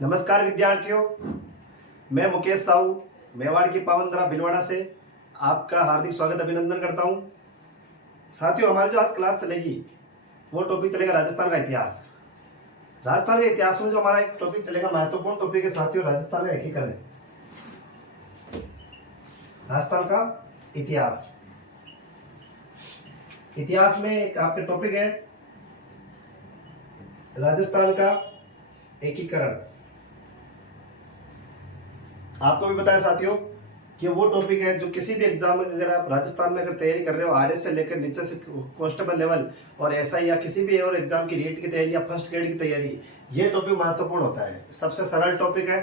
नमस्कार विद्यार्थियों, मैं मुकेश साहू मेवाड़ की पावन धरा भिलवाड़ा से आपका हार्दिक स्वागत अभिनंदन करता हूं। साथियों, हमारी जो आज क्लास चलेगी वो टॉपिक चलेगा राजस्थान का इतिहास। राजस्थान के इतिहास में जो हमारा एक टॉपिक चलेगा, महत्वपूर्ण टॉपिक है साथियों, राजस्थान का एकीकरण। राजस्थान का इतिहास। इतिहास में एक आपके टॉपिक है राजस्थान का एकीकरण। आपको भी पता है साथियों कि वो टॉपिक है जो किसी भी एग्जाम में अगर आप राजस्थान में अगर तैयारी कर रहे हो, आरएस से लेकर नीचे से कांस्टेबल लेवल और एसआई या किसी भी और एग्जाम की रीट की तैयारी या फर्स्ट ग्रेड की तैयारी, ये टॉपिक महत्वपूर्ण होता है। सबसे सरल टॉपिक है।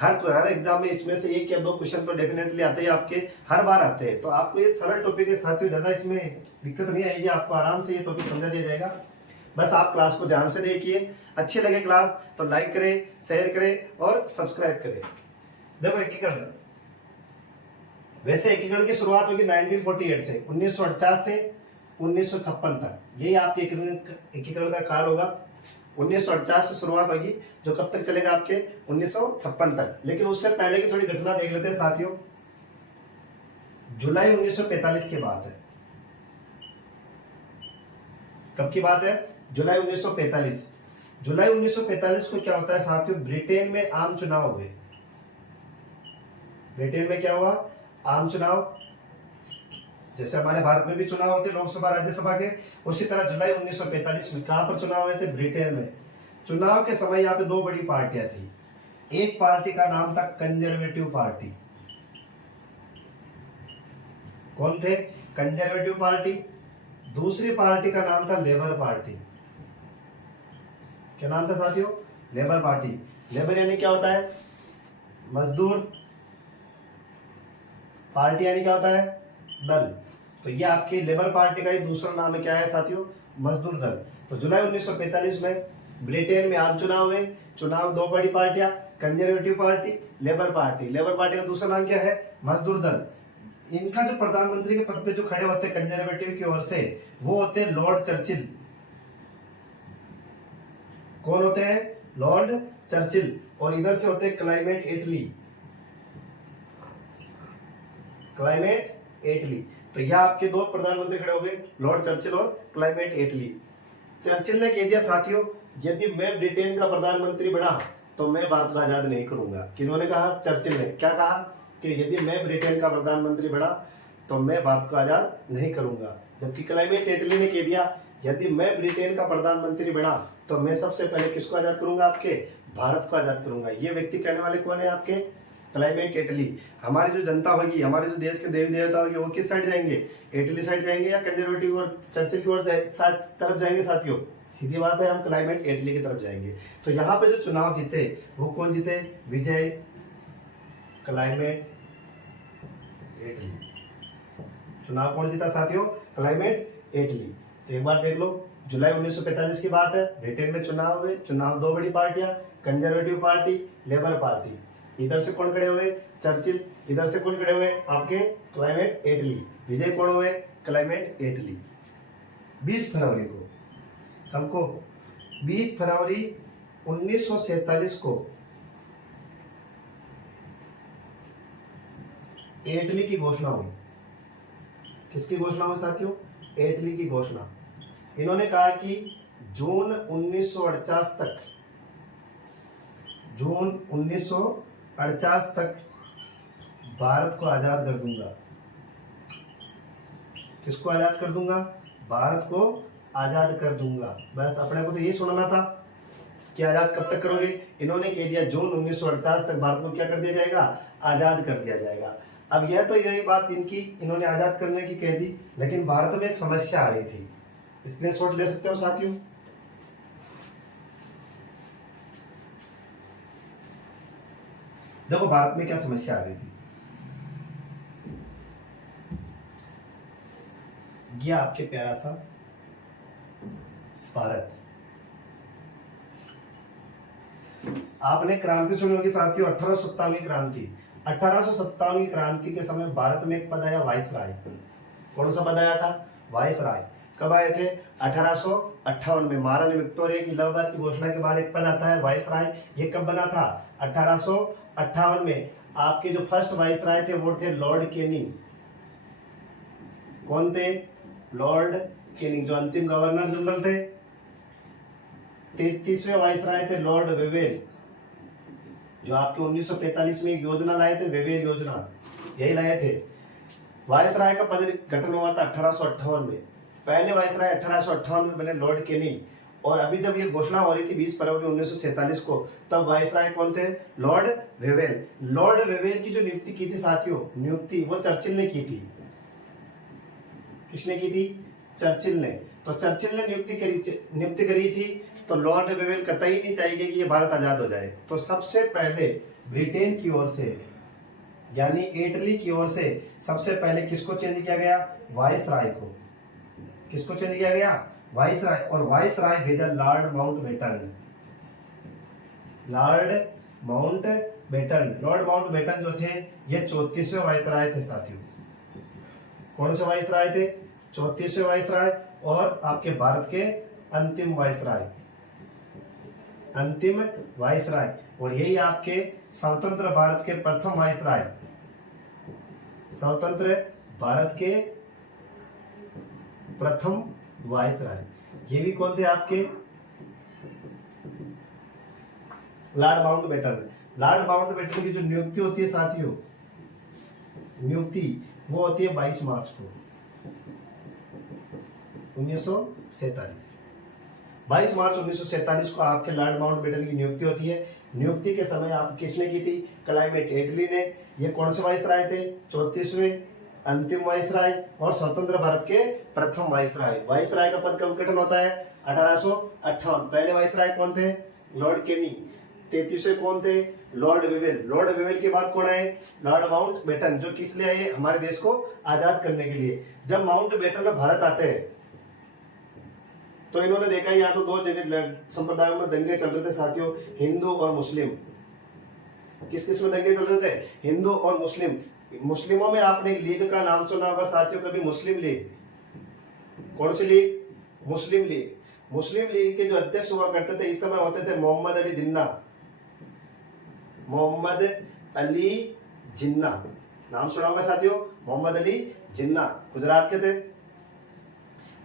हर एग्जाम में इसमें से एक या दो क्वेश्चन तो डेफिनेटली आते हैं, आपके हर बार आते हैं। तो आपको ये सरल टॉपिक है साथियों, ज्यादा इसमें दिक्कत नहीं आएगी, आपको आराम से ये टॉपिक समझा दिया जाएगा। बस आप क्लास को ध्यान से देखिए। अच्छी लगे क्लास तो लाइक करें, शेयर करें और सब्सक्राइब करें। देखो एकीकरण, वैसे एकीकरण की शुरुआत होगी 1948 से 1948 से 1956 तक, यही आपके एकीकरण का काल होगा। 1948 से शुरुआत होगी जो कब तक चलेगा आपके 1956 तक। लेकिन उससे पहले की थोड़ी घटना देख लेते हैं साथियों। जुलाई 1945 की बात है। कब की बात है? जुलाई 1945। जुलाई 1945 को क्या होता है साथियों, ब्रिटेन में आम चुनाव हुए। ब्रिटेन में क्या हुआ? आम चुनाव। जैसे हमारे भारत में भी चुनाव होते लोकसभा राज्यसभा के, उसी तरह जुलाई 1945 में कहां पर चुनाव हुए थे? ब्रिटेन में। चुनाव के समय यहाँ पे दो बड़ी पार्टियां थी। एक पार्टी का नाम था कंजर्वेटिव पार्टी। कौन थे? Conservative party. दूसरी पार्टी का नाम था लेबर पार्टी। क्या नाम था साथियों? Labour party. लेबर यानी क्या होता है? मजदूर। पार्टी यानी क्या होता है? दल। तो ये आपकी लेबर पार्टी का ही दूसरा नाम है, क्या है साथियों? मजदूर दल। तो जुलाई 1945 में ब्रिटेन में आम चुनाव हुए। चुनाव दो बड़ी पार्टियां, conservative party, labour party. Labour party का दूसरा नाम क्या है? मजदूर दल। इनका जो प्रधानमंत्री के पद पे जो खड़े होते हैं कंजर्वेटिव की ओर से, वो होते हैं लॉर्ड चर्चिल। कौन होते हैं? Lord Churchill. और इधर से होते हैं क्लाइमेट एटली। क्लाइमेट एटली। तो यह आपके दो प्रधानमंत्री खड़े हो गए, लॉर्ड चर्चिल और क्लाइमेट एटली। चर्चिल ने कह दिया साथियों, यदि मैं ब्रिटेन का प्रधानमंत्री बना तो मैं भारत को आजाद नहीं करूंगा। किन्होंने कहा? चर्चिल ने। क्या कहा? कि यदि मैं ब्रिटेन का प्रधानमंत्री बना तो मैं भारत को आजाद नहीं करूंगा। जबकि क्लाइमेट एटली ने कह दिया, यदि मैं ब्रिटेन का प्रधानमंत्री बना तो मैं सबसे पहले किसको आजाद करूंगा? आपके भारत को आजाद करूंगा। ये व्यक्ति कहने वाले कौन है? आपके क्लाइमेट एटली। हमारी जो जनता होगी, हमारे जो देश के देवी देवता होंगे, वो किस साइड जाएंगे? एटली साइड जाएंगे या कंजर्वेटिव और चर्चिल की ओर तरफ जाएंगे साथियों? सीधी बात है, हम क्लाइमेट एटली की तरफ जाएंगे। तो यहाँ पे जो चुनाव जीते वो कौन जीते? विजय क्लाइमेट एटली। चुनाव कौन जीता साथियों? क्लाइमेट एटली। तो एक बार देख लो, जुलाई 1945 की बात है, ब्रिटेन में चुनाव हुए। चुनाव दो बड़ी पार्टियां, कंजर्वेटिव पार्टी, लेबर पार्टी। इधर से कौन खड़े हुए? चर्चिल। इधर से कौन खड़े हुए? आपके क्लाइमेट एटली। विजय कौन हुए? क्लाइमेट एटली। 20 फरवरी को, कब को? 20 फरवरी 1947 को एटली की घोषणा हुई। किसकी घोषणा हुई साथियों? एटली की घोषणा। इन्होंने कहा कि जून 1948 तक, जून 1948 तक भारत को आजाद कर दूंगा। किसको आजाद कर दूंगा? भारत को आजाद कर दूंगा। बस अपने को तो ये सुनाना था कि आजाद कब तक करोगे। इन्होंने कह दिया जून 1948 तक भारत को क्या कर दिया जाएगा? आजाद कर दिया जाएगा। अब यह तो यही बात इनकी, इन्होंने आजाद करने की कह दी, लेकिन भारत में एक समस्या आ रही थी। इसलिए शॉट ले सकते हो साथियों। देखो भारत में क्या समस्या आ रही थी। ये आपके प्यारा सा भारत। आपने क्रांति सुनी होगी साथियों, 1857 की क्रांति। 1857 की क्रांति के समय भारत में एक पद आया वाइसराय। कौन सा पद आया था? वाइसराय। कब आए थे? 1858 में। महारानी विक्टोरिया की इलाहाबाद की घोषणा के बाद एक पद आता है वाइसराय, ये कब बना था? 1858 में। आपके जो फर्स्ट वाइसराय थे वो थे लॉर्ड कैनिंग। कौन थे? लॉर्ड कैनिंग, जो अंतिम गवर्नर जनरल थे। 33वें वाइसराय थे लॉर्ड वेवेल, जो आपके 1945 में एक योजना लाए थे, वेवेल योजना, यही लाए थे। वाइसराय का पद गठन हुआ था 1858 में। पहले वाइसराय 1858 में बने लॉर्ड कैनिंग, और अभी जब ये घोषणा हो रही थी 20 फरवरी 1947 को, तब वाइसराय कौन थे? Lord Wavell. लॉर्ड वेवेल की जो नियुक्ति की थी साथियों, नियुक्ति वो चर्चिल ने की थी। किसने की थी? चर्चिल ने। तो चर्चिल ने नियुक्ति करी थी, तो लॉर्ड वेवेल कतई नहीं चाहिए कि ये भारत आजाद हो जाए। तो सबसे पहले ब्रिटेन की ओर से, यानी इटली की ओर से सबसे पहले किसको चेंज किया गया? वाइसराय को। किसको चेंज किया गया? वाइसराय। और वाइसराय भेजा Lord Mountbatten. Lord Mountbatten. Lord Mountbatten जो थे ये 34वें वाइसराय थे साथियों। कौन से वाइसराय थे? 34वें वाइसराय, और आपके भारत के अंतिम वाइसराय। अंतिम वाइसराय। और यही आपके स्वतंत्र भारत के प्रथम वाइसराय। स्वतंत्र भारत के प्रथम वाइसराय ये भी कौन थे आपके? Lord Mountbatten. लॉर्ड माउंटबेटन की जो नियुक्ति होती है साथियों, नियुक्ति वो होती है 22 मार्च को 1947। 22 मार्च 1947 को आपके लॉर्ड माउंटबेटन की नियुक्ति होती है। नियुक्ति के समय आप किसने की थी? क्लाइमेट एटली ने। ये कौन से वाइसराय थे? 34वें अंतिम वाइसराय और स्वतंत्र भारत के प्रथम वाइसराय। वाइसराय का पद कब गठन होता है? 1858। पहले वाइसराय कौन थे? Lord Canning. 33वें कौन थे? Lord Wavell. लॉर्ड वेवेल के बाद कौन आए? लॉर्ड माउंटबेटन, जो किस लिए आए? हमारे देश को आजाद करने के लिए। जब माउंटबेटन भारत आते हैं तो इन्होंने देखा यहाँ तो दो जगह संप्रदायों में दंगे चल रहे थे साथियों, हिंदू और मुस्लिम। किस किस में दंगे चल रहे थे? हिंदू और मुस्लिम। मुस्लिमों में आपने एक लीग का नाम सुना होगा साथियों कभी, मुस्लिम लीग। कौन सी लीग? मुस्लिम लीग। मुस्लिम लीग के जो अध्यक्ष हुआ करते थे इस समय होते थे मोहम्मद अली जिन्ना। मोहम्मद अली जिन्ना, नाम सुना होगा साथियों, मोहम्मद अली जिन्ना, गुजरात के थे।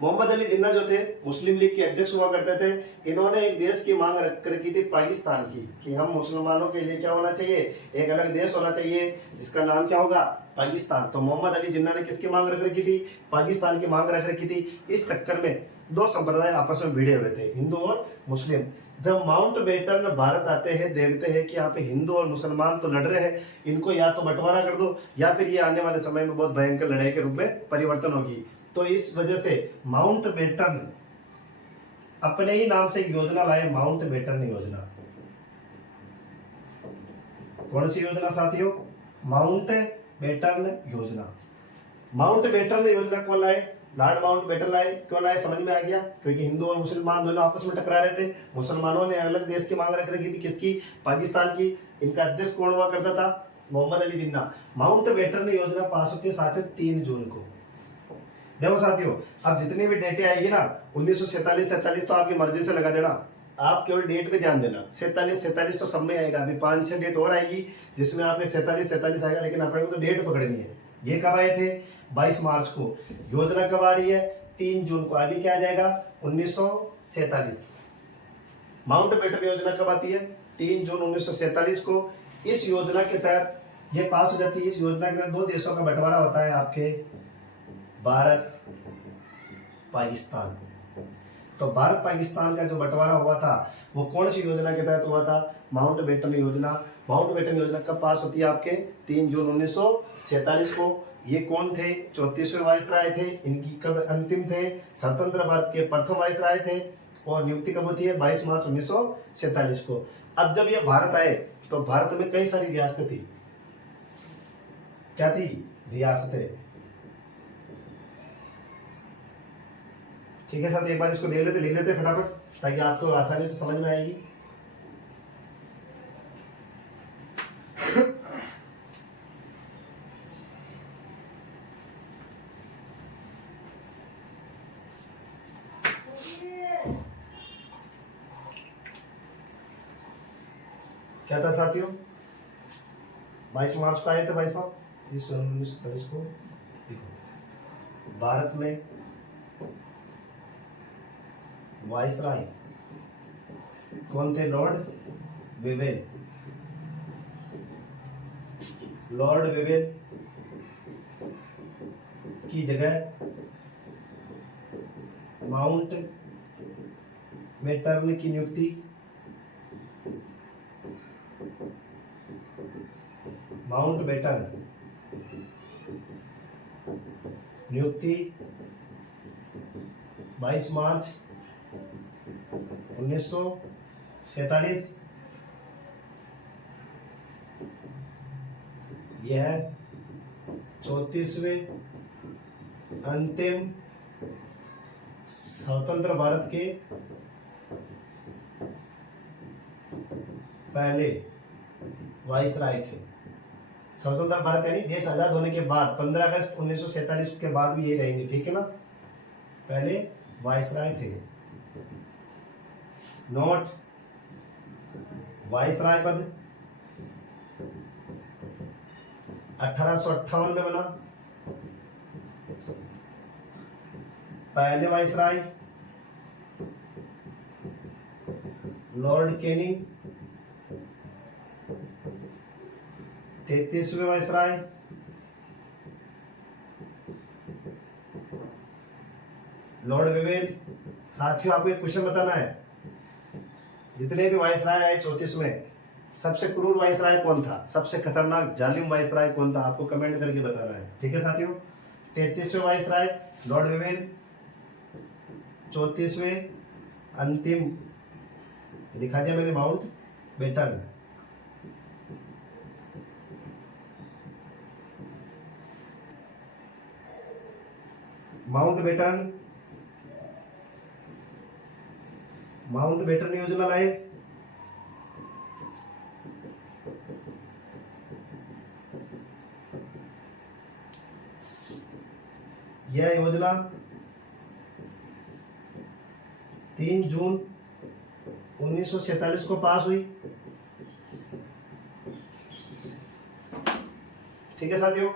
मोहम्मद अली जिन्ना जो थे मुस्लिम लीग के अध्यक्ष हुआ करते थे। इन्होंने एक देश की मांग रख रखी थी पाकिस्तान की, कि हम मुसलमानों के लिए क्या होना चाहिए? एक अलग देश होना चाहिए जिसका नाम क्या होगा? पाकिस्तान। तो मोहम्मद अली जिन्ना ने किसकी मांग रख रखी थी? पाकिस्तान की मांग रख रखी थी। इस चक्कर में दो संप्रदाय आपस में भिड़े हुए थे, हिंदू और मुस्लिम। जब माउंटबेटन भारत आते हैं, देखते हैं कि यहाँ पे हिंदू और मुसलमान तो लड़ रहे हैं, इनको या तो बंटवारा कर दो या फिर ये आने वाले समय में बहुत भयंकर लड़ाई के रूप में परिवर्तन होगी। तो इस वजह से माउंटबेटन अपने ही नाम से एक योजना लाए, माउंटबेटन योजना। कौन सी योजना साथियों? माउंटबेटन योजना। माउंटबेटन योजना कौन लाए? लॉर्ड माउंटबेटन लाए। क्यों लाए? समझ में आ गया, क्योंकि हिंदू और मुसलमान दोनों आपस में टकरा रहे थे। मुसलमानों ने अलग देश की मांग रख रखी थी, किसकी? पाकिस्तान की। इनका अध्यक्ष कौन हुआ करता था? मोहम्मद अली जिन्ना। माउंटबेटन योजना पास होती है साथियों 3 जून को। देखो साथियों, अब जितनी भी डेटें आएगी ना 1947 47 तो आपकी मर्जी से लगा देना, आप केवल डेट पे ध्यान देना। 47 तो सब में आएगा, अभी 5-6 डेट और आएगी जिसमें आपने 47 आएगा, लेकिन अपने को तो डेट पकड़नी है। ये कब आए थे? 22 मार्च को। योजना कब आ रही है? 3 जून को। अभी क्या आ जाएगा? 1947। माउंटबेटन योजना कब आती है? 3 जून 1947 को। इस योजना के तहत ये पास हो जाती है। इस योजना के तहत 2 देशों का बंटवारा होता है आपके, भारत पाकिस्तान। तो भारत पाकिस्तान का जो बंटवारा हुआ था वो कौन सी योजना के तहत हुआ था? माउंटबेटन योजना। माउंटबेटन योजना कब पास होती है आपके? 3 जून 1947 को। ये कौन थे? 34वें वाइसराय थे। इनकी कब अंतिम थे? स्वतंत्र भारत के प्रथम वाइसराय थे। और नियुक्ति कब होती है? 22 मार्च 1947 को। अब जब ये भारत आए तो भारत में कई सारी रियासतें थी। क्या थी? रियासतें। ठीक है साथ, एक बार इसको लिख लेते फटाफट, ताकि आपको आसानी से समझ में आएगी। क्या था साथियों? 22 मार्च को आए थे भाई साहब इस 1947 को। देखो भारत में वाइसराय कौन थे? Lord Wavell. लॉर्ड वेवेल की जगह माउंट बेटन की नियुक्ति माउंट बेटन नियुक्ति 22 मार्च 1947। यह 34वें अंतिम स्वतंत्र भारत के पहले वाइसराय थे। स्वतंत्र भारत यानी देश आजाद होने के बाद 15 अगस्त 1947 के बाद भी ये रहेंगे, ठीक है ना। पहले वाइसराय थे। नोट वाइसराय पद 1858 में बना। पहले वाइसराय लॉर्ड कैनिंग। 33वें वाइसराय लॉर्ड वेवेल। साथियों आपको एक क्वेश्चन बताना है, जितने भी वाइसराय आए 34 में, सबसे क्रूर वाइसराय कौन था? सबसे खतरनाक जालिम वाइसराय कौन था? आपको कमेंट करके बताना है, ठीक है साथियों। 33वें वाइसराय लॉर्ड वेवेल। 34वें अंतिम दिखा दिया मैंने माउंट बेटन। माउंट बेटन योजना लाए। यह योजना 3 जून 1947 को पास हुई, ठीक है साथियों।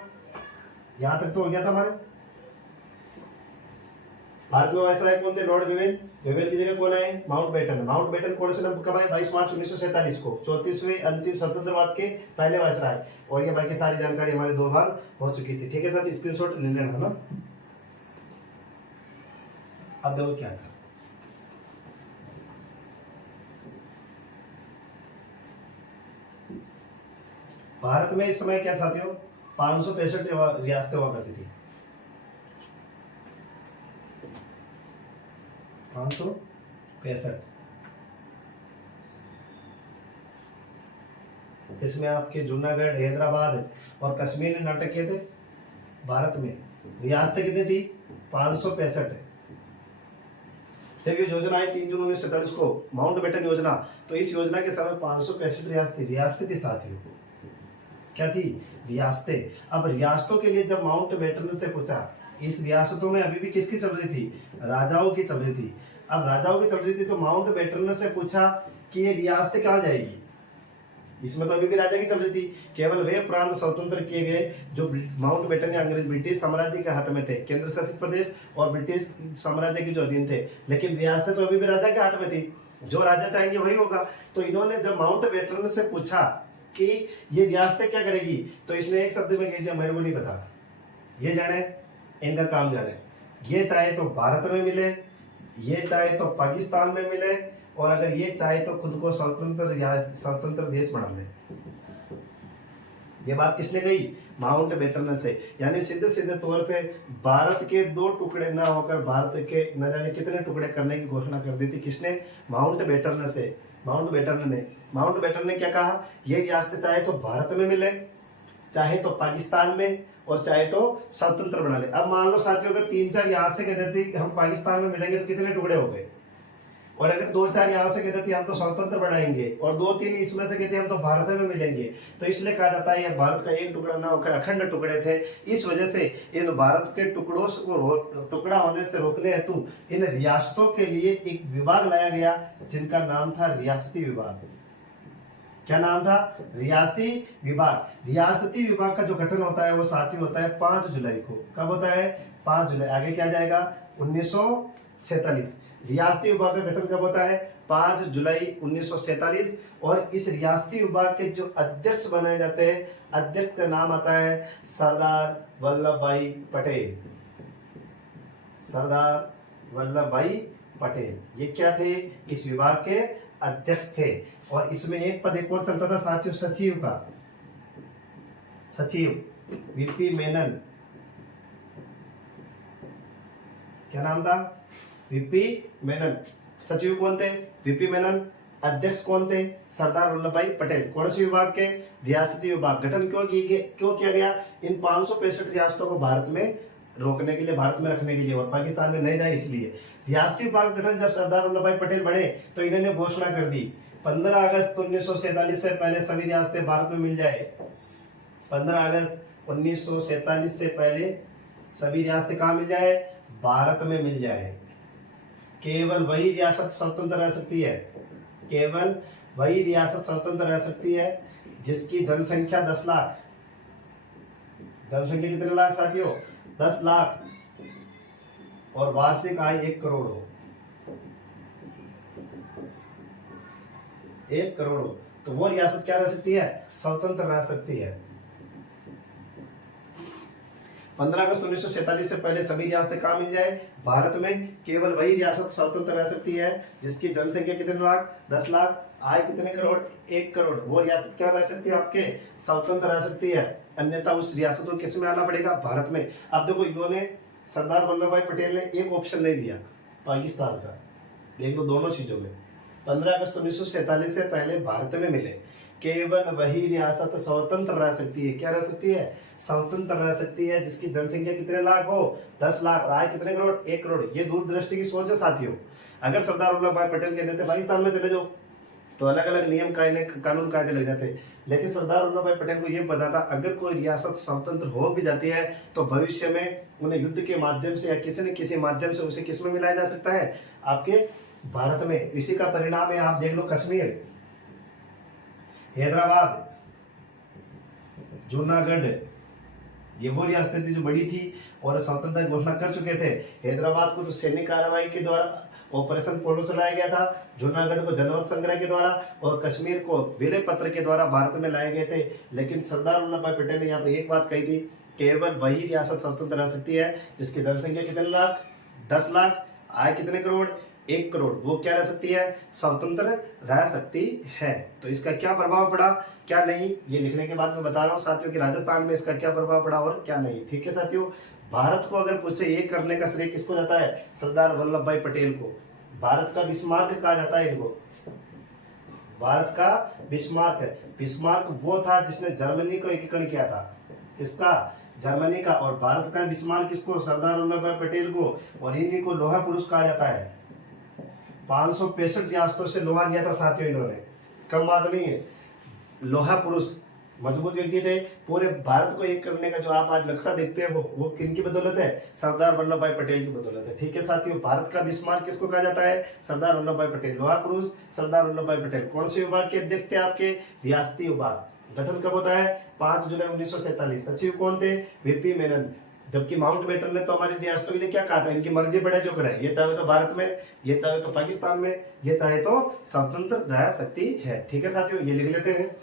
यहां तक तो हो गया था हमारे। भारत में वाइसराय कौन थे? Lord Wavell. वेवेल की जगह कौन आए? Mount batten. माउंट बेटन कौन से नंबर कब आए? 22 मार्च 1947 को, 34वें अंतिम स्वतंत्र भारत के पहले वाइसराय। और ये बाकी सारी जानकारी हमारे 2 बार हो चुकी थी, ठीक है सर। स्क्रीनशॉट ले लेना ना। अब देखो क्या था। भारत में इस समय क्या साथियों 565 रियासतें हुआ करती थी। 565। जिसमें आपके जूनागढ़, हैदराबाद और कश्मीर नाटक किए थे। भारत में रियासतें कितनी थी? 565। जब ये योजना आई 3 जून 1947 को, माउंट बेटन योजना, तो इस योजना के समय 565 रियासतें थी साथियों। क्या थी? रियासतें। अब रियासतों के लिए जब माउंट बेटन से पूछा, इस रियासतों में अभी भी किसकी चल रही थी? राजाओं की चल रही थी। अब राजाओं की चल रही थी तो माउंट बेटन से पूछा कि ये रियासतें कहाँ जाएगी। इसमें तो अभी भी राजा की चल रही थी। केवल वे प्रांत स्वतंत्र किए गए जो माउंट बेटन या अंग्रेज ब्रिटिश साम्राज्य के हाथ में थे, केंद्र शासित प्रदेश और ब्रिटिश साम्राज्य के जो अधीन थे। लेकिन रियासतें तो अभी भी राजा के हाथ में थी, जो राजा चाहेंगे वही होगा। तो इन्होंने जब माउंट बेटन से पूछा कि ये रियासतें क्या करेगी, तो इसने एक शब्द में कह दिया, मेरे को नहीं पता, ये जाने, इनका काम जाने। ये चाहे तो भारत में मिले, ये चाहे तो पाकिस्तान में मिले, और अगर ये चाहे तो खुद को स्वतंत्र देश बना ले। ये बात किसने कही? माउंट बेटन से। यानी सीधे सीधे तौर पे भारत के 2 टुकड़े ना होकर भारत के न जाने कितने टुकड़े करने की घोषणा कर दी थी। किसने? माउंट बेटन से। माउंट बेटन ने क्या कहा? ये रियासतें चाहे तो भारत में मिले, चाहे तो पाकिस्तान में, और चाहे तो स्वतंत्र बना ले। अब मान लो साथियों अगर 3-4 यहाँ से कह देते हम पाकिस्तान में मिलेंगे तो कितने टुकड़े हो गए, और अगर 2-4 यहाँ से कहते थे हम तो स्वतंत्र बनाएंगे, और 2-3 इसमें से कहते हम तो भारत में मिलेंगे। तो इसलिए कहा जाता है ये भारत का एक टुकड़ा ना होकर अखंड टुकड़े थे। इस वजह से इन भारत के टुकड़ों को टुकड़ा होने से रोकने हेतु इन रियासतों के लिए एक विभाग लाया गया, जिनका नाम था रियासती विभाग। क्या नाम था? रियासती विभाग। रियासती विभाग का जो गठन होता है वो साथी होता है 5 जुलाई को। कब होता है? 5 जुलाई। आगे क्या जाएगा? 1947। रियासती विभाग का गठन कब होता है? 5 जुलाई 1947। और इस रियासती विभाग के जो अध्यक्ष बनाए जाते हैं, अध्यक्ष का नाम आता है सरदार वल्लभ भाई पटेल। सरदार वल्लभ भाई पटेल, ये क्या थे? इस विभाग के अध्यक्ष थे। और इसमें एक पद एक और चलता था साथियों, सचिव का। सचिव वीपी मेनन। क्या नाम था? वीपी मेनन। सचिव कौन थे? वीपी मेनन। अध्यक्ष कौन थे? सरदार वल्लभ भाई पटेल। कौन से विभाग के? रियासती विभाग। गठन क्यों किया गया? इन 565 रियासतों को भारत में रोकने के लिए, भारत में रखने के लिए, और पाकिस्तान में नहीं जाए इसलिए। रियासती विभाग का गठन जब सरदार वल्लभ भाई पटेल बने तो इन्होंने घोषणा कर दी 15 अगस्त 1947 से पहले सभी रियासतें भारत में मिल जाए। 15 अगस्त 1947 से पहले सभी रियासतें कहाँ मिल जाए? भारत में मिल जाए। केवल वही रियासत स्वतंत्र रह सकती है, केवल वही रियासत स्वतंत्र रह सकती है जिसकी जनसंख्या 10 लाख। जनसंख्या कितने लाख साथियों? 10 लाख। और वार्षिक आय 1 करोड़ हो। 1 करोड़ हो तो वो रियासत क्या रह सकती है? स्वतंत्र रह सकती है। 15 अगस्त 1947 से पहले सभी रियासतें कहाँ मिल जाए? भारत में। केवल वही रियासत स्वतंत्र रह सकती है जिसकी जनसंख्या कितने लाख? 10 लाख। आय कितने करोड़? 1 करोड़। वो रियासत क्या रह सकती है? आपके स्वतंत्र रह सकती है। अन्यथा उस रियासत को किस में आना पड़ेगा? भारत में। अब देखो, इन्होंने, सरदार वल्लभ भाई पटेल ने एक ऑप्शन नहीं दिया पाकिस्तान का। देख लो दोनों चीजों में। 15 अगस्त 1947 से पहले भारत में मिले, केवल वही रियासत स्वतंत्र रह सकती है। क्या रह सकती है? स्वतंत्र रह सकती है जिसकी जनसंख्या कितने लाख हो? 10 लाख। और आय कितने करोड़? 1 करोड़। ये दूरदृष्टि की सोच है साथियों। अगर सरदार वल्लभ भाई पटेल कहते थे पाकिस्तान में चले जाओ तो अलग अलग नियम कानून कायदे लग जाते, लेकिन सरदार वल्लभ भाई पटेल को यह पता था अगर कोई रियासत स्वतंत्र हो भी जाती है तो भविष्य में उन्हें युद्ध के माध्यम से या किसी न किसी माध्यम से उसे किस में मिलाया जा सकता है? आपके भारत में। इसी का परिणाम है, आप देख लो, कश्मीर, हैदराबाद, जूनागढ़, ये वो रियासतें थी जो बड़ी थी और स्वतंत्रता की घोषणा कर चुके थे। हैदराबाद को तो सैनिक कार्रवाई के द्वारा ऑपरेशन पोलो चलाया गया था, जूनागढ़ को जनमत संग्रह के द्वारा, और कश्मीर को विलय पत्र के द्वारा भारत में लाए गए थे। लेकिन सरदार वल्लभ भाई पटेल ने यहाँ पर एक बात कही थी, केवल वही रियासत स्वतंत्र रह सकती है जिसकी जनसंख्या कितने लाख? 10 लाख। आय कितने करोड़? 1 करोड़। वो क्या रह सकती है? स्वतंत्र रह सकती है। तो इसका क्या प्रभाव पड़ा, क्या नहीं, ये लिखने के बाद मैं बता रहा हूँ साथियों कि राजस्थान में इसका क्या प्रभाव पड़ा और क्या नहीं। ठीक है साथियों, भारत को अगर पूछे ये करने का श्रेय किसको जाता है? सरदार वल्लभ भाई पटेल को। भारत का बिस्मार्क कहा जाता है इनको। भारत का बिस्मार्क है। बिस्मार्क वो था जिसने जर्मनी को एकीकरण किया था। किसका? जर्मनी का। और भारत का बिस्मार्क किसको? सरदार वल्लभ भाई पटेल को। और इन्हीं को लोहा पुरुष कहा जाता है। 565 रियासतों से लोहा लिया था साथियों इन्होंने, कम बात नहीं है। लोहा पुरुष, मजबूत व्यक्ति थे। पूरे भारत को एक करने का जो आप आज नक्शा देखते हैं वो किनकी बदौलत है? सरदार वल्लभ भाई पटेल की बदौलत है। ठीक है साथियों, भारत का बिस्मार्क किसको कहा जाता है? सरदार वल्लभ भाई पटेल। लोहा पुरुष सरदार वल्लभ भाई पटेल। कौन से विभाग के अध्यक्ष थे आपके? रियासती विभाग। गठन कब होता है? 5 जुलाई 1947। सचिव कौन थे? वीपी मेनन। जबकि माउंटबेटन ने तो हमारी रियासतों के लिए क्या कहा था? इनकी मर्जी बढ़े जो करे, ये चाहे तो भारत में, ये चाहे तो पाकिस्तान में, ये चाहे तो स्वतंत्र रह सकती है। ठीक है साथियों, ये लिख लेते हैं।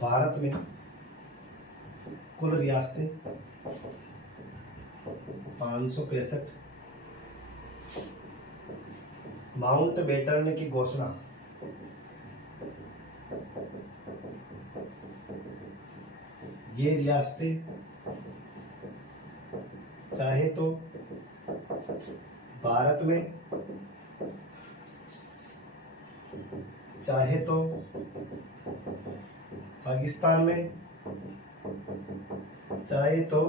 भारत में कुल रियासतें 565। माउंटबेटन की घोषणा ये रियासतें चाहे तो भारत में, चाहे तो पाकिस्तान में, चाहे तो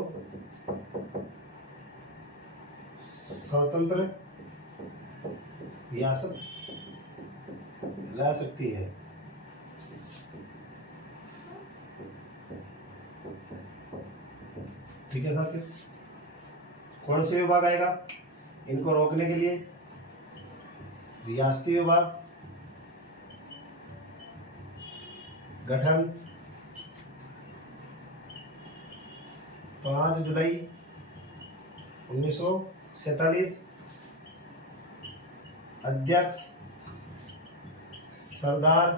स्वतंत्र रियासत रह सकती है। ठीक है साथियों, कौन से विभाग आएगा इनको रोकने के लिए? रियासती विभाग गठन 5 जुलाई 1947, अध्यक्ष सरदार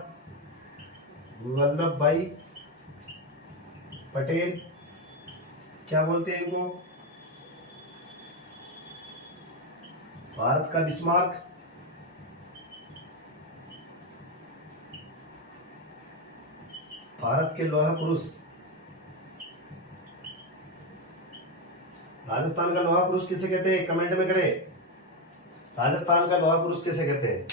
वल्लभ भाई पटेल। क्या बोलते हैं इनको? भारत का बिस्मार्क। भारत के लौह पुरुष। राजस्थान का लौह पुरुष किसे कहते हैं? कमेंट में करें, राजस्थान का लौह पुरुष किसे कहते हैं?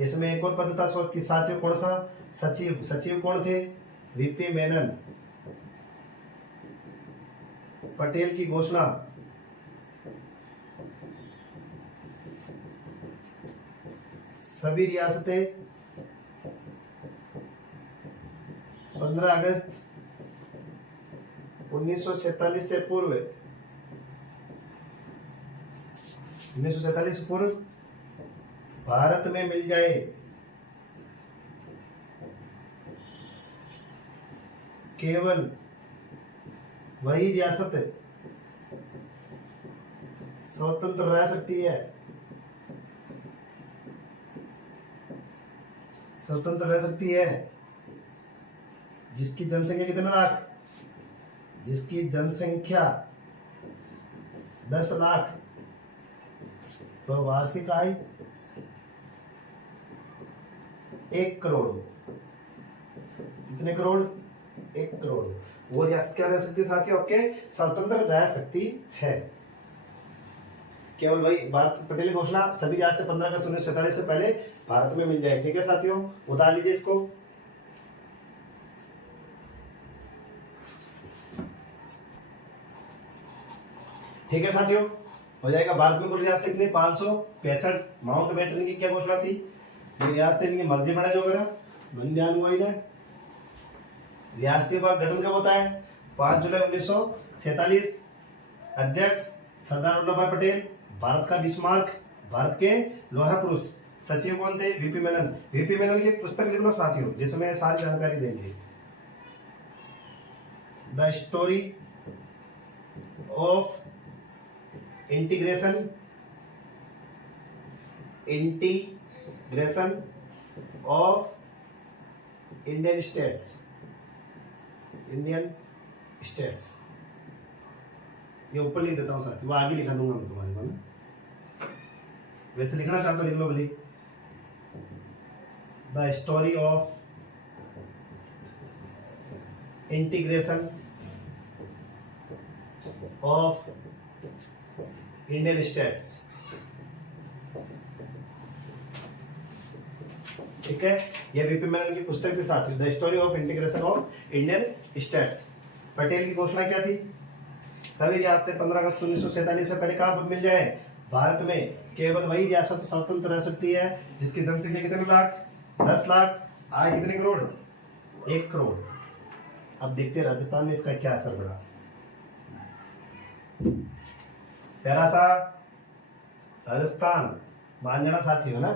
इसमें एक और पद था साथियों, कौन सा? सचिव। सचिव कौन थे? वीपी मेनन। पटेल की घोषणा सभी रियासतें 15 अगस्त 1947 से पूर्व 1947 से पूर्व भारत में मिल जाए। केवल वही रियासत स्वतंत्र रह सकती है, स्वतंत्र रह सकती है जिसकी जनसंख्या कितना लाख? जिसकी जनसंख्या 10 लाख, तो वार्षिक आय 1 करोड़। कितने करोड़? 1 करोड़। वो रियासत क्या रह सकती है साथियों? आपके स्वतंत्र रह सकती है। केवल वही भारत पटेल की घोषणा सभी रियासतें 15 अगस्त 1947 से पहले भारत में मिल जाए। ठीक है साथियों, उतार लीजिए इसको। ठीक है साथियों, हो जाएगा। भारत में कुल रियासतें कितनी? 565। माउंट बेटन की क्या घोषणा थी? ये रियासतें इनकी मर्जी पड़ा जो मेरा मन ध्यान हुआ ही ना। रियासती विभाग गठन कब होता है? 5 जुलाई 1947, अध्यक्ष सरदार वल्लभ भाई पटेल, भारत का बिस्मार्क, भारत के लौह पुरुष। सचिव कौन थे? वीपी मेनन। वीपी मेनन की एक पुस्तक लिख लो साथियों, जिसमें सारी जानकारी देंगे। The story of integration of Indian states. ये ऊपर लिख देता हूँ साथ, वो आगे लिखा दूंगा मैं तुम्हारे को ना। वैसे लिखना चाहते हो लिख लो भले। The story of integration of Indian states. ठीक है, यह वीपी मेनन की पुस्तक के साथ the story of integration of Indian states. Patel की घोषणा क्या थी? सभी रियासतें 15 अगस्त 1947 से पहले कहाँ मिल जाए? भारत में केवल वही रियासत स्वतंत्र रह सकती है जिसकी जनसंख्या कितने लाख? 10 लाख। आय कितने करोड़? 1 करोड़। अब देखते हैं राजस्थान में इसका क्या असर पड़ा। प्यारा सा राजस्थान मान जाना साथी है ना।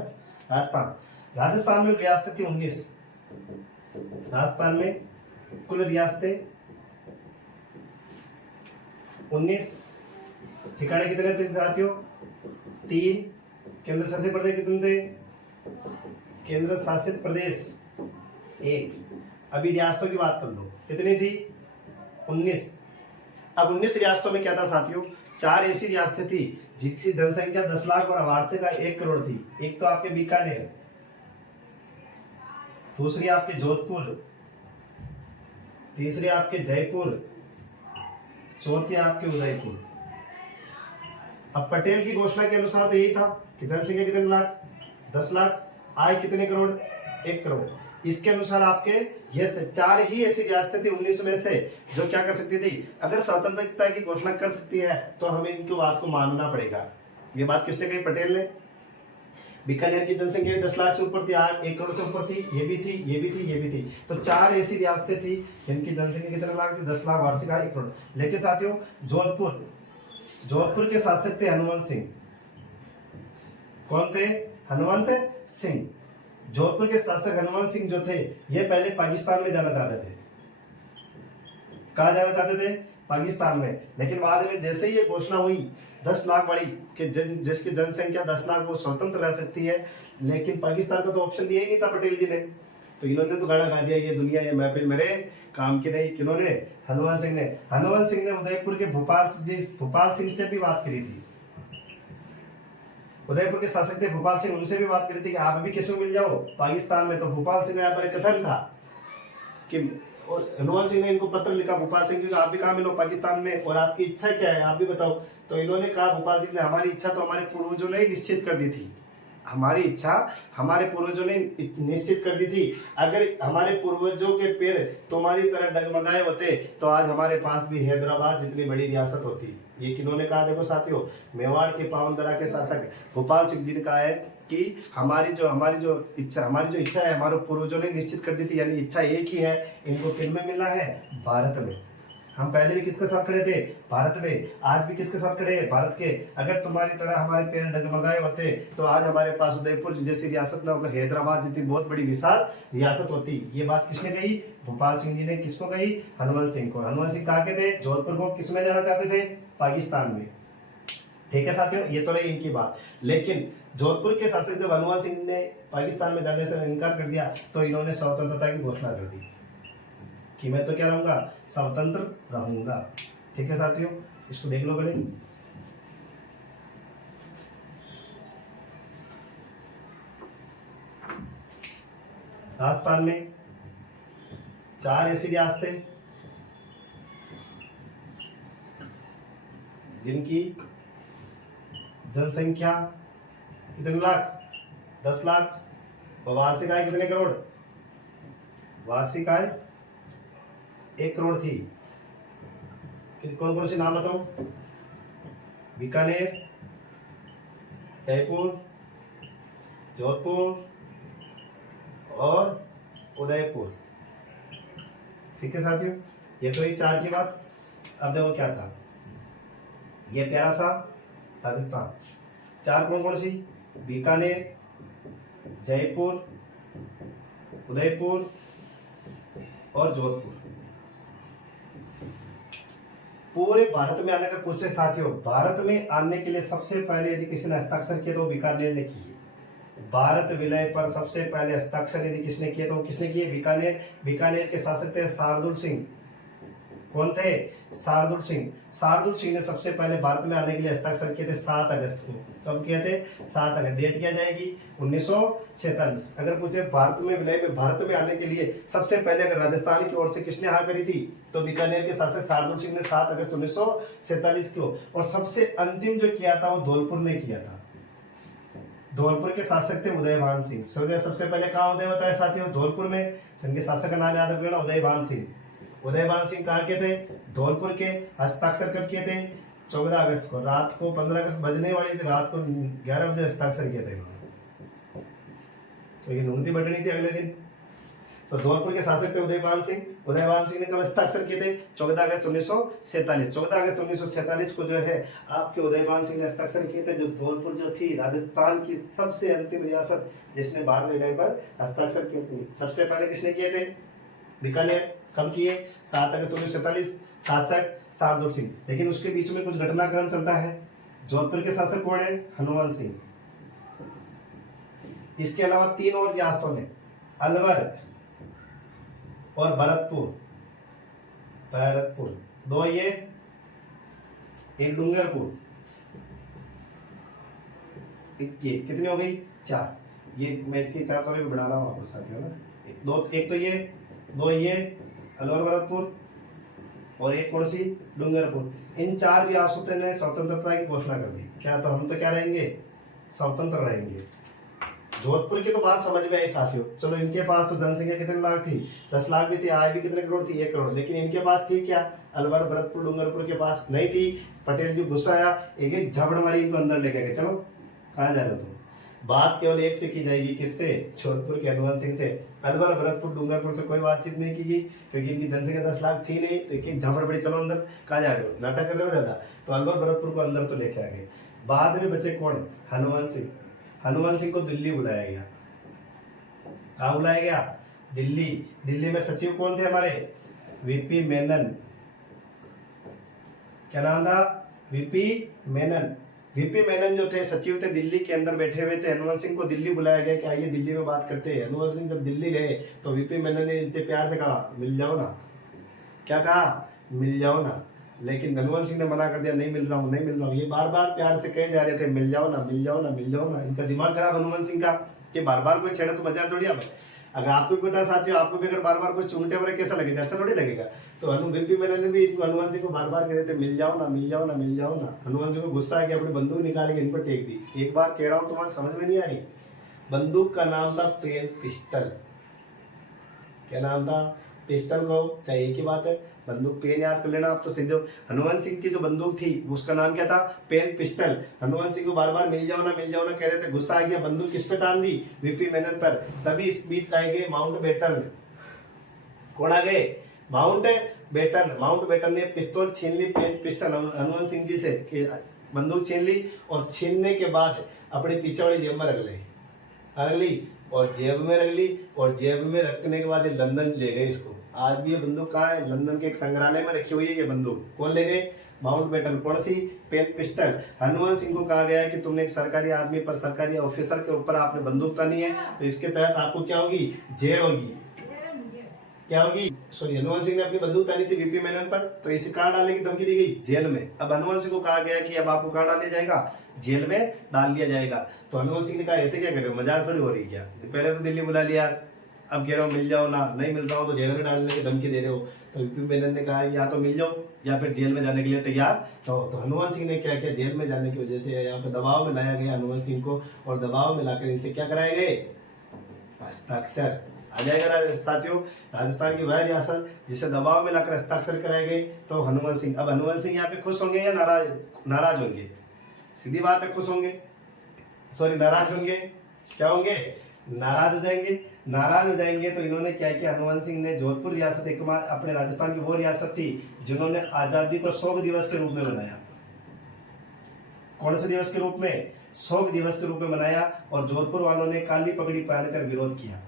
राजस्थान में रियासतें थी 19। राजस्थान में कुल रियासतें 19। ठिकाने कितने थे साथियों? 3। केंद्र शासित प्रदेश कितने थे? केंद्र शासित प्रदेश 1। अभी रियासतों की बात कर लो, कितनी थी? 19। अब 19 रियासतों में क्या था साथियों? 4 ऐसी रियासतें थी जिसकी जनसंख्या 10 लाख और वार्षिक आय 1 करोड़ थी। एक तो आपके बीकानेर, दूसरी आपके जोधपुर, तीसरी आपके जयपुर, चौथी आपके उदयपुर। अब पटेल की घोषणा के अनुसार तो यही था कि जनसंख्या कितने लाख? 10 लाख। आय कितने करोड़? 1 करोड़। इसके अनुसार आपके ये चार ही ऐसी रियासतें थी 19 में से जो क्या कर सकती थी, अगर स्वतंत्रता की घोषणा कर सकती है तो हमें इनकी बात को मानना पड़ेगा। ये बात किसने कही? पटेल ने। बीकानेर की जनसंख्या भी 10 लाख से ऊपर थी, 1 करोड़ से ऊपर थी, ये भी थी, ये भी थी, ये भी थी। तो चार ऐसी रियासतें थी जिनकी जनसंख्या कितने लाख थी? 10 लाख, वार्षिक आय 1 करोड़। लेकिन साथियों जोधपुर के शासक थे हनुमंत सिंह। कौन थे? हनुमंत सिंह। जोधपुर के शासक हनुमान सिंह जो थे ये पहले पाकिस्तान में जाना चाहते थे। कहा जाना चाहते थे? पाकिस्तान में। लेकिन बाद में जैसे ही ये घोषणा हुई 10 लाख वाली कि जिसकी जनसंख्या 10 लाख वो स्वतंत्र रह सकती है, लेकिन पाकिस्तान का तो ऑप्शन दिया ही नहीं था पटेल जी ने। तो इन्होंने तो गाड़ा गा दिया, ये दुनिया ये महफिल मेरे काम की नहीं। किन्होंने? हनुमान सिंह ने। हनुमान सिंह ने उदयपुर के भोपाल सिंह से भी बात करी थी। उदयपुर के शासक थे भोपाल सिंह, उनसे भी बात करी थी कि आप भी किसमें मिल जाओ? पाकिस्तान में। तो भोपाल सिंह का यहाँ पर कथन था कि, और हनुमान सिंह ने इनको पत्र लिखा भोपाल सिंह जी को, आप भी कहाँ मिलो? पाकिस्तान में। और आपकी इच्छा क्या है आप भी बताओ। तो इन्होंने कहा भोपाल सिंह ने, हमारी इच्छा तो हमारे पूर्वजों ने ही निश्चित कर दी थी। हमारी इच्छा हमारे पूर्वजों ने निश्चित कर दी थी। अगर हमारे पूर्वजों के पैर तुम्हारी तरह डगमगाए होते तो आज हमारे पास भी हैदराबाद जितनी बड़ी रियासत होती। ये किन्होंने कहा? देखो साथियों, मेवाड़ के पावनदरा के शासक भोपाल सिंह जी ने कहा है कि हमारी जो इच्छा है हमारे पूर्वजों ने निश्चित कर दी थी। यानी इच्छा एक ही है, इनको किन में मिलना है? भारत में। हम पहले भी किसके साथ खड़े थे? भारत में। आज भी किसके साथ खड़े हैं? भारत के। अगर तुम्हारी तरह हमारे पैर डगमगाए होते तो आज हमारे पास उदयपुर जैसी रियासत ना होकर हैदराबाद जितनी बहुत बड़ी विशाल रियासत होती। ये बात किसने कही? भोपाल सिंह जी ने। किसको कही? हनुमान सिंह को। हनुमान सिंह कहाँ के थे? जोधपुर को। किस में जाना चाहते थे? पाकिस्तान में। ठीक है साथियों, ये तो रही इनकी बात। लेकिन जोधपुर के शासक जब हनुमान सिंह ने पाकिस्तान में जाने से इनकार कर दिया तो इन्होंने स्वतंत्रता की घोषणा कर दी कि मैं तो क्या रहूंगा? स्वतंत्र रहूंगा। ठीक है साथियों, इसको देख लो बड़े। राजस्थान में 4 ऐसी रियासतें जिनकी जनसंख्या कितने लाख? 10 लाख। और वार्षिक आय कितने करोड़? वार्षिक आय 1 करोड़ थी। कौन कौन से नाम बताओ? बीकानेर, जयपुर, जोधपुर और उदयपुर। ठीक है साथियों, ये तो ये 4 की बात। अब देखो क्या था, ये प्यारा सा राजस्थान। 4 कौन कौन सी? बीकानेर, जयपुर, उदयपुर और जोधपुर। पूरे भारत में आने का पूछे साथियों, भारत में आने के लिए सबसे पहले यदि किसी ने हस्ताक्षर किए तो बीकानेर ने किए। भारत विलय पर सबसे पहले हस्ताक्षर यदि किसने किए तो किसने किए? बीकानेर। बीकानेर के शासक थे शार्दुल सिंह। कौन थे? शार्दुल सिंह। शार्दुल सिंह ने सबसे पहले भारत में आने के लिए हस्ताक्षर किए थे 7 अगस्त को। कब किए थे? 7 अगस्त। डेट क्या जाएगी? 1947। अगर पूछे भारत में विलय में भारत में आने के लिए सबसे पहले अगर राजस्थान की ओर से किसने हाँ करी थी तो बीकानेर के शासक शार्दुल सिंह ने 7 अगस्त 1947 को। और सबसे अंतिम जो किया था वो धौलपुर ने किया था। धौलपुर के शासक थे उदयभान सिंह। सबसे पहले कहाँ उदय होता है साथियों? धौलपुर में। उनके शासक का नाम याद रखना, उदयभान सिंह। उदयभान सिंह कहाँ के थे? धौलपुर के। हस्ताक्षर कब किए थे? 14 अगस्त को। रात को 15 अगस्त बजने वाली थी, रात को 11 बजे हस्ताक्षर किए थे इन्होंने, तो ये नौकरी बढ़नी थी अगले दिन। तो धौलपुर के शासक थे उदयभान सिंह। उदयभान सिंह ने कब हस्ताक्षर किए थे? 14 अगस्त 1947। 14 अगस्त 1947 को जो है आपके उदयभान सिंह ने हस्ताक्षर किए थे। जो धौलपुर जो थी राजस्थान की सबसे अंतिम रियासत जिसने भारत विलय पर हस्ताक्षर किए थे, सबसे पहले किसने किए थे? बीकानेर। कब किए? 7 अगस्त 1947। शासक शार्दुल सिंह। लेकिन उसके बीच में कुछ घटनाक्रम चलता है। जोधपुर के शासक कौन है? हनुमान सिंह। इसके अलावा 3 और रियासतों ने अलवर और भरतपुर 2 ये, एक डूंगरपुर, ये कितनी हो गई? 4। ये मैं इसके 4 तौर पे बढ़ा रहा हूँ आपको साथियों ना। एक तो ये, 2 ये अलवर भरतपुर और एक कौन सी? डूंगरपुर। इन 4 रियासतों ने स्वतंत्रता की घोषणा कर दी। क्या? तो हम तो क्या रहेंगे? स्वतंत्र रहेंगे। जोधपुर की तो बात समझ में आई साथियों। चलो इनके पास तो जनसंख्या कितने लाख थी, 10 लाख भी थी, आय भी कितने करोड़ थी, 1 करोड़। लेकिन इनके पास थी क्या, अलवर भरतपुर डूंगरपुर के पास नहीं थी। पटेल जी गुस्सा आया, एक एक झापड़ मारी इनको अंदर लेके गए। चलो कहाँ जा रहे हो तुम, बात केवल एक से की जाएगी, किससे, जोधपुर के हनुमान सिंह से। अलवर भरतपुर डूंगरपुर से कोई बातचीत नहीं की गई, क्योंकि इनकी जनसंख्या 10 लाख थी नहीं। तो एक एक झापड़ पड़ी, चलो अंदर। कहाँ जा रहे हो, नाटक कर रहे हो ज्यादा। तो अलवर भरतपुर को अंदर तो लेके आ गए। बाद में बचे कौन, हनुमान सिंह। हनुमान सिंह को दिल्ली बुलाया गया। कहाँ बुलाया गया, दिल्ली। दिल्ली में सचिव कौन थे हमारे, वीपी मेनन। क्या नाम था, वीपी मेनन। वीपी मेनन जो थे सचिव थे, दिल्ली के अंदर बैठे हुए थे। हनुमान सिंह को दिल्ली बुलाया गया कि आइए दिल्ली में बात करते हैं। हनुमान सिंह जब दिल्ली गए तो वीपी मेनन ने इनसे प्यार से कहा, मिल जाओ ना। क्या कहा, मिल जाओ ना। लेकिन हनुमान सिंह ने मना कर दिया, नहीं मिल रहा हूँ, नहीं मिल रहा हूँ। ये बार बार प्यार से कहे जा रहे थे, मिल जाओ ना, मिल जाओ ना, मिल जाओ ना। इनका दिमाग खराब हनुमान सिंह का, कि बार बार कोई छेड़ा तो मजा थोड़ी आवे। अगर आपको भी पता साथियों, आपको भी अगर बार बार कोई चूंटे वाले कैसा लगेगा, ऐसा थोड़ी लगेगा। तो वीपी मेनन ने भी हनुमान सिंह को बार बार कह रहे थे, मिल जाओ ना, मिल जाओ ना, मिल जाओ ना। हनुमान सिंह को गुस्सा है कि अपनी बंदूक निकाल के इन पर टेक दी। एक बार कह रहा हूँ, तुम्हारे समझ में नहीं आ रही। बंदूक का नाम था पेन पिस्टल। क्या नाम था, पिस्टल को चाहिए की बात है, बंदूक पेन याद कर लेना आप तो सीधे। हनुमान सिंह की जो बंदूक थी उसका नाम क्या था, पेन पिस्टल। हनुमान सिंह को बार बार मिल जाओ ना, मिल जाओ ना कह रहे थे, गुस्सा आ गया, बंदूक किस पे टान दी, वीपी मेनन पर। तभी इस बीच आए गए माउंट बेटन। कौन आ गए, माउंट बेटन। माउंट बेटन ने पिस्तौल छीन ली, पेन पिस्टल हनुमान सिंह जी से, कि बंदूक छीन ली, और छीनने के बाद अपने पीछे वाली जेब में रख ली, और जेब में रख ली, और जेब में रखने के बाद लंदन ले गए इसको। आज भी ये बंदूक कहाँ है, लंदन के एक संग्रहालय में रखी हुई है ये बंदूक। कौन ले गए, माउंट बेटन। कौन सी, पेन पिस्टल। हनुमान सिंह को कहा गया है कि तुमने एक सरकारी आदमी पर, सरकारी ऑफिसर के ऊपर आपने बंदूक तानी है, तो इसके तहत आपको क्या होगी, जेल होगी। क्या होगी, सॉरी, हनुमान सिंह ने अपनी बंदूक तानी थी वीपी मेनन पर, तो इसे कहाँ डालने की धमकी दी गई, जेल में। अब हनुमान सिंह को कहा गया कि अब आपको कहाँ डाल दिया जाएगा, जेल में डाल दिया जाएगा। तो हनुमान सिंह ने कहा, ऐसे क्या कर रहे हो, मजाक थोड़ी हो रही क्या, पहले तो दिल्ली बुला लिया, अब कह रहा हूँ मिल जाओ ना, नहीं मिल रहा हो तो जेल में डालने की धमकी दे रहे हो। तो वीपी मेनन ने कहा या तो मिल जाओ या फिर जेल में जाने के लिए तैयार। तो हनुमान सिंह ने क्या किया, जेल में जाने की वजह से यहाँ पे दबाव में लाया गया हनुमान सिंह को, और दबाव में लाकर इनसे क्या कराए गए, हस्ताक्षर। आ जाएगा साथियों, राजस्थान की वह रियासत जिसे दबाव में लाकर हस्ताक्षर कराए गए, तो हनुमान सिंह। अब हनुमान सिंह यहाँ पे खुश होंगे या नाराज होंगे, सीधी बात है, खुश होंगे, सॉरी नाराज होंगे। क्या होंगे, नाराज हो जाएंगे। नाराज हो जाएंगे तो इन्होंने क्या किया, हनुमान सिंह ने जोधपुर रियासत, एक अपने राजस्थान की वो रियासत थी जिन्होंने आजादी को शोक दिवस के रूप में मनाया। कौन से दिवस के रूप में, शोक दिवस के रूप में मनाया। और जोधपुर वालों ने काली पगड़ी पहनकर विरोध किया।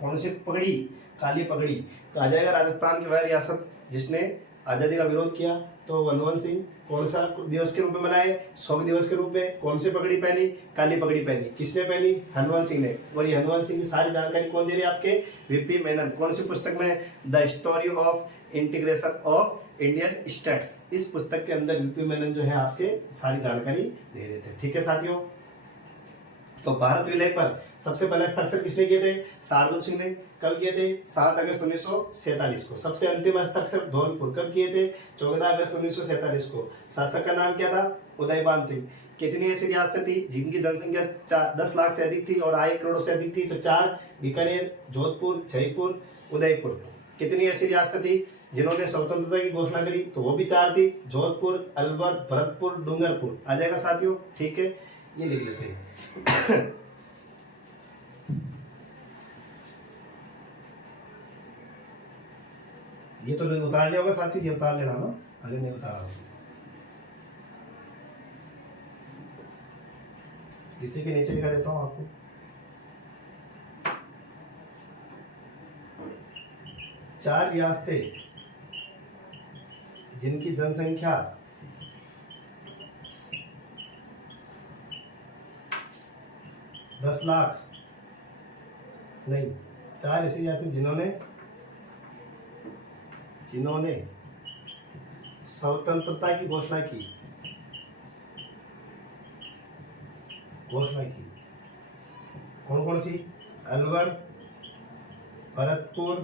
कौन सी पगड़ी, काली पगड़ी। तो आ जाएगा राजस्थान की वह रियासत जिसने आजादी का विरोध किया। तो हनुमान सिंह कौन सा दिवस के रूप में मनाए, शोक दिवस के रूप में। कौन सी पगड़ी पहनी, काली पगड़ी पहनी। किसने पहनी, हनुमान सिंह ने। और ये हनुमान सिंह की सारी जानकारी कौन दे रहे हैं आपके, वीपी मेनन। कौन सी पुस्तक में, the story of integration of Indian states. इस पुस्तक के अंदर वीपी मेनन जो है आपके सारी जानकारी दे रहे थे। ठीक है साथियों, तो भारत विलय पर सबसे पहले हस्ताक्षर किसने किए थे, शार्दुल सिंह ने। कब किए थे, 7 अगस्त 1947 को। सबसे अंतिम हस्ताक्षर धौलपुर कब किए थे, 14 अगस्त 1947 को। शासक का नाम क्या था, उदयपान सिंह। कितनी ऐसी रियासतें थी जिनकी जनसंख्या 10 लाख से अधिक थी और आय करोड़ों से अधिक थी, तो 4, बीकानेर, जोधपुर, जयपुर, उदयपुर। कितनी ऐसी रियासतें थी जिन्होंने स्वतंत्रता की घोषणा करी, तो वो भी 4 थी, जोधपुर, अलवर, भरतपुर, डूंगरपुर। आ जाएगा साथियों, ठीक है, ये लिख लेते हैं। ये तो उतार लिया होगा साथियों, ये उतार लेना ना, अरे नहीं उतारा, इसी के नीचे लिखा देता हूं आपको। चार रियासतें जिनकी जनसंख्या 10 लाख नहीं, 4 ऐसी रियासतें जिन्होंने स्वतंत्रता की घोषणा की। कौन कौन सी, अलवर, भरतपुर,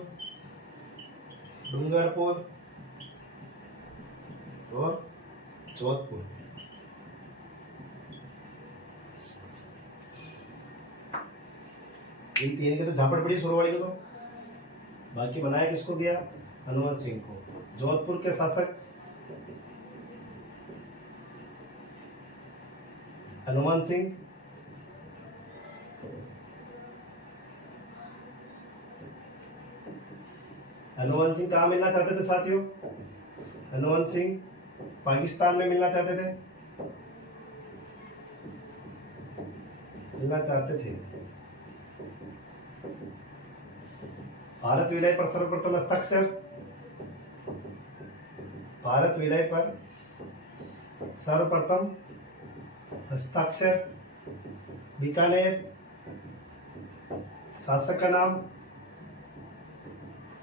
डूंगरपुर और जोधपुर। इन तीन के तो झापड़ पड़ी शुरू वाली को तो। बाकी बनाया किसको गया? हनुमान सिंह को। जोधपुर के शासक हनुमान सिंह। हनुमान सिंह कहाँ मिलना चाहते थे साथियों? हनुमान सिंह पाकिस्तान में मिलना चाहते थे, मिलना चाहते थे। भारत विलय पर सर्वप्रथम हस्ताक्षर, भारत विलय पर सर्वप्रथम हस्ताक्षर बीकानेर। शासक का नाम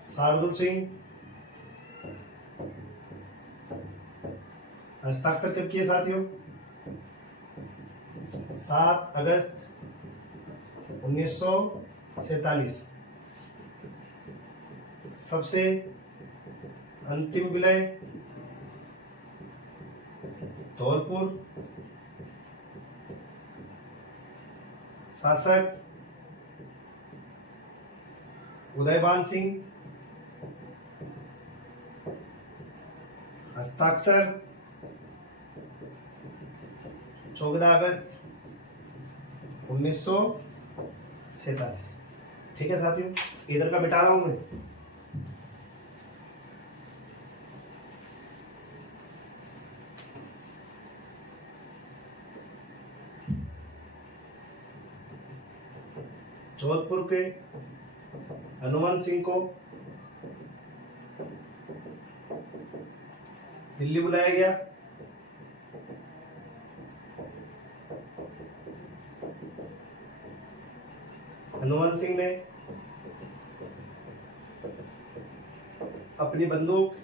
शार्दुल सिंह। हस्ताक्षर कब किए साथियों? 7 अगस्त 1947। सबसे अंतिम विलय धौलपुर। शासक उदयभान सिंह। हस्ताक्षर 14 अगस्त 1947। ठीक है साथियों, इधर का मिटा रहा हूं मैं। जोधपुर के हनुमान सिंह को दिल्ली बुलाया गया। हनुमान सिंह ने अपनी बंदूक,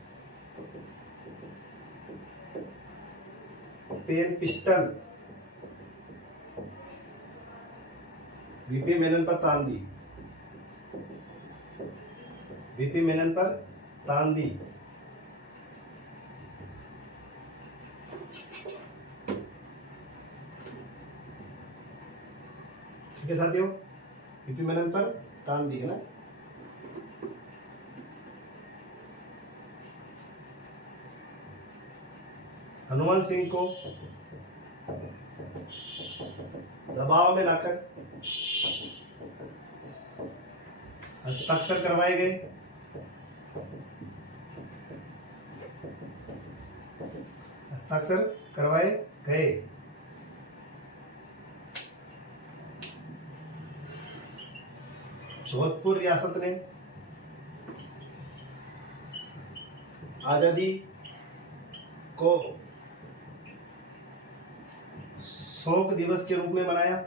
पेन, पिस्टल वीपी मेनन पर तान दी, वीपी मेनन पर तान दी। ठीक है साथियों, वीपी मेनन पर तान दी है ना। हनुमान सिंह को दबाव में लाकर हस्ताक्षर करवाए गए। हस्ताक्षर करवाए गए। जोधपुर रियासत ने आजादी को शोक दिवस के रूप में मनाया,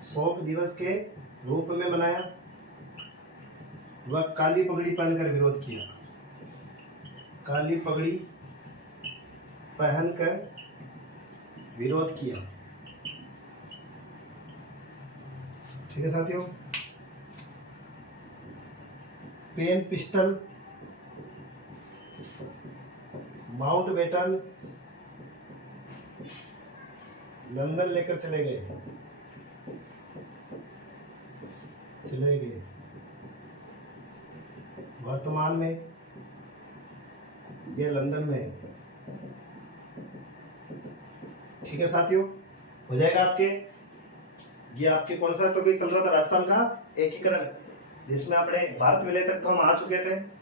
शोक दिवस के रूप में मनाया। वह काली पगड़ी पहनकर विरोध किया, काली पगड़ी पहनकर विरोध किया। ठीक है साथियों, पेन, पिस्टल, माउंटबेटन लंदन लेकर चले गए, चले गए। वर्तमान में यह लंदन में है। ठीक है साथियों, हो जाएगा आपके। ये आपके कौन सा टॉपिक चल रहा था? राजस्थान का एकीकरण, जिसमें अपने भारत विलय तक तो हम आ चुके थे।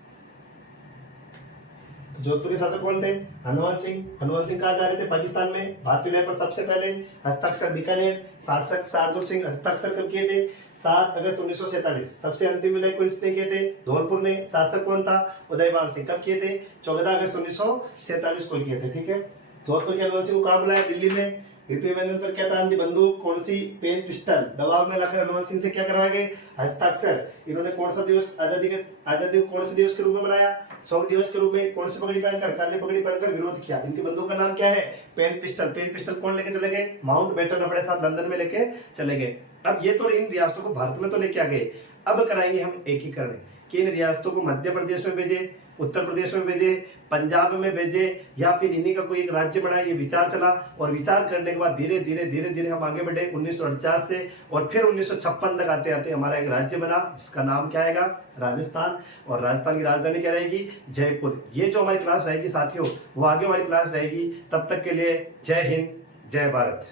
जोधपुरी शासक कौन थे? हनुमान सिंह। हनुमान सिंह कहाँ जा रहे थे? पाकिस्तान में। भारत विलय पर सबसे पहले हस्ताक्षर बीकानेर। शासक शार्दुल सिंह। हस्ताक्षर कब किए थे? 7 अगस्त 1947। सबसे अंतिम विलय किसने किए थे? धौलपुर ने। शासक कौन था? उदयभान सिंह। कब किए थे? 14 अगस्त 1947 को किए थे। ठीक है, जोधपुर के हनुमान सिंह को कहाँ बुलाया? दिल्ली में। वीपी मेनन पर क्या तान दी? बंदूक। कौन सी? Pen, pistol. दबाव में लाकर हनुमान सिंह से क्या करवाए गए? हस्ताक्षर। इन्होंने कौन सा दिवस आजादी को कौन से दिवस के रूप में मनाया? शोक दिवस के रूप में। कौन सी पगड़ी पहनकर? काली पगड़ी पहनकर विरोध किया। इनकी बंदूक का नाम क्या है? Pen, pistol. पेन, पिस्टल कौन लेके चले गए? माउंटबेटन अपने साथ लंदन में लेके चले गए। अब ये तो इन रियासतों को भारत में तो लेके आ गए। अब कराएंगे हम एकीकरण कि इन रियासतों को मध्य प्रदेश में भेजे, उत्तर प्रदेश में भेजे, पंजाब में भेजे, या फिर इन्हीं का कोई एक राज्य बना, ये विचार चला। और विचार करने के बाद धीरे धीरे हम आगे बढ़े 1949 से, और फिर 1956 तक आते आते हमारा एक राज्य बना जिसका नाम क्या आएगा, राजस्थान। और राजस्थान की राजधानी क्या रहेगी, जयपुर। ये जो हमारी क्लास रहेगी साथियों वो आगे हमारी क्लास रहेगी। तब तक के लिए जय हिंद, जय भारत।